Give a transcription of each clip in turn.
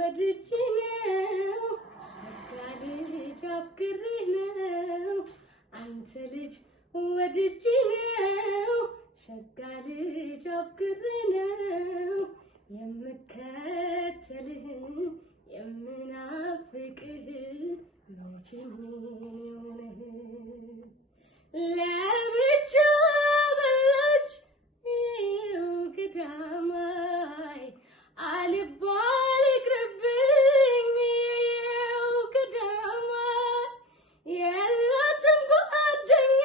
ወድጅነው ሸጋልጅ አፍቅሬነው አንተ ልጅ ወድጅነው ሸጋልጅ አፍቅሬነው የምከተልህ የምናፍቅህ መቼም ነህ ለብቻ በላች ገዳማይ አልባል ይቅርብኝ ገዳማይ የላትም ጓደኛ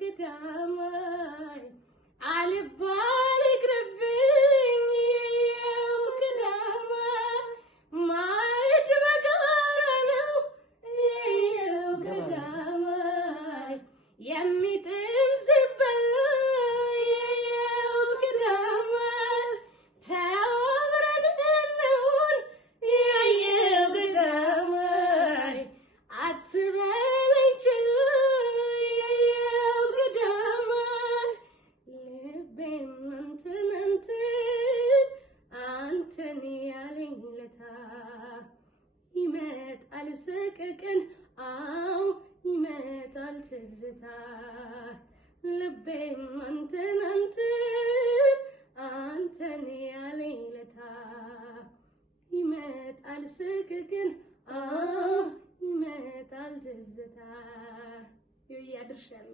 ገዳማይ አልባል ይቅርብኝ ገዳማይ ማየት በጋራ ነው ገዳማይ የሚጥም ሲበላ ገዳማይ ተባብረን እንሁን ገዳማይ አትበለኝ ችላ ገዳማይ ልቤን አንተን ያለኝ ለታ ይመጣል ሰቀቀን አው ይመጣል ትዝታ ልቤም አንተን ያለኝ ለታ ይመጣል ሰቀቀን አው ይመጣል ትዝታ ይያድርሻል